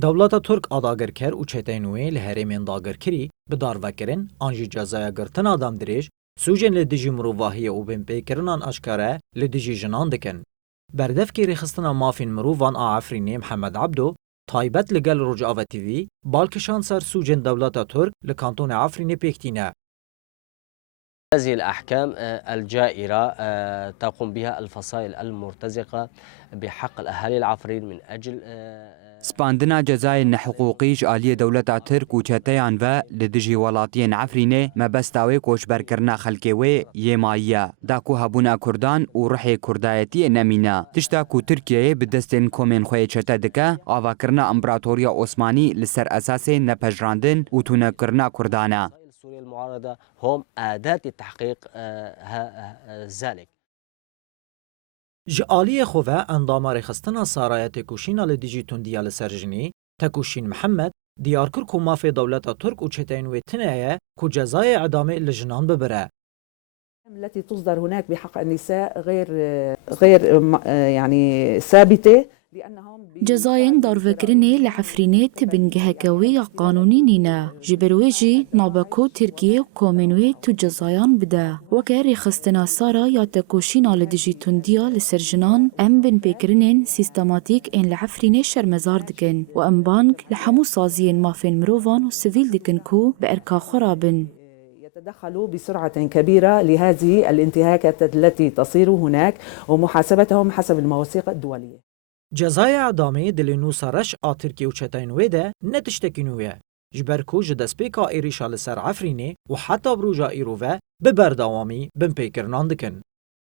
دولت ترک آداگر کر و چتینوی لهرمین داگر کری بدار وکرن آنجی جزای گرتن آدم دریج سوجن لدیجی مروواهی و بین پیکرنان اشکاره لدیجی جنان دکن. بردف کی رخصتنا مافین مرووان آفرینی محمد عبدو تایبت لگل رجاوه تیوی بالکشان سر سوجن دولت ترک لکانتون عفرینی پیکتینه. هذه الأحكام الجائرة تقوم بها الفصائل المرتزقة بحق الأهالي العفرين من أجل سپاندنا جزای نحقوقیش آلی دولت ترک و چتیان و لدجی ولاتین عفرینه مبستاوی کوشبرکرنا خلکوی یمایه داکو هبونا کردان و روح کردایتی نمینا تشتا کو ترکیه بدستن کومن خوی چته دکه آواکرنا امپراتوریا عثمانی لسر اساس نپجراندن و تونکرنا کردانه. سوريا المعارضة هم أداة لتحقيق ذلك. جعالی خواه اندام رخصتنا سارایت کوشینا لدیجی تندیا لسرجنی تکوشین محمد دیارکر کو مافی دولت ترک و چتینوی تنیه کو جزای اعدام لجنان ببره. التي تصدر هناك بحق النساء غير يعني ثابتة لأنهم جزاين دارفكرني لعفرينيت بنجهكوي قانوني نينا جبرويجي نابكو تركيا كومنوي تو جزايان بدا وكاري خستنا سارا يا تكوشينا لديجي تنديا لسرجنان ام بن بيكرنين سيستماتيك ان لعفريني شرمزار دكن وام بانك لحمو سازيين مافين مروفان وسيفيل دكن كو بأركا خرابن يتدخلوا بسرعة كبيرة لهذه الانتهاكات التي تصير هناك ومحاسبتهم حسب المواثيق الدولية. جزای اعدامی دلینو سرش آترکی و چتینوی ده نتشتکینویه. جبرکو جدسپیکا ایریشا لسر عفرینی و حتی بروجا ایروه ببرداوامی بن پیکرنان دکن.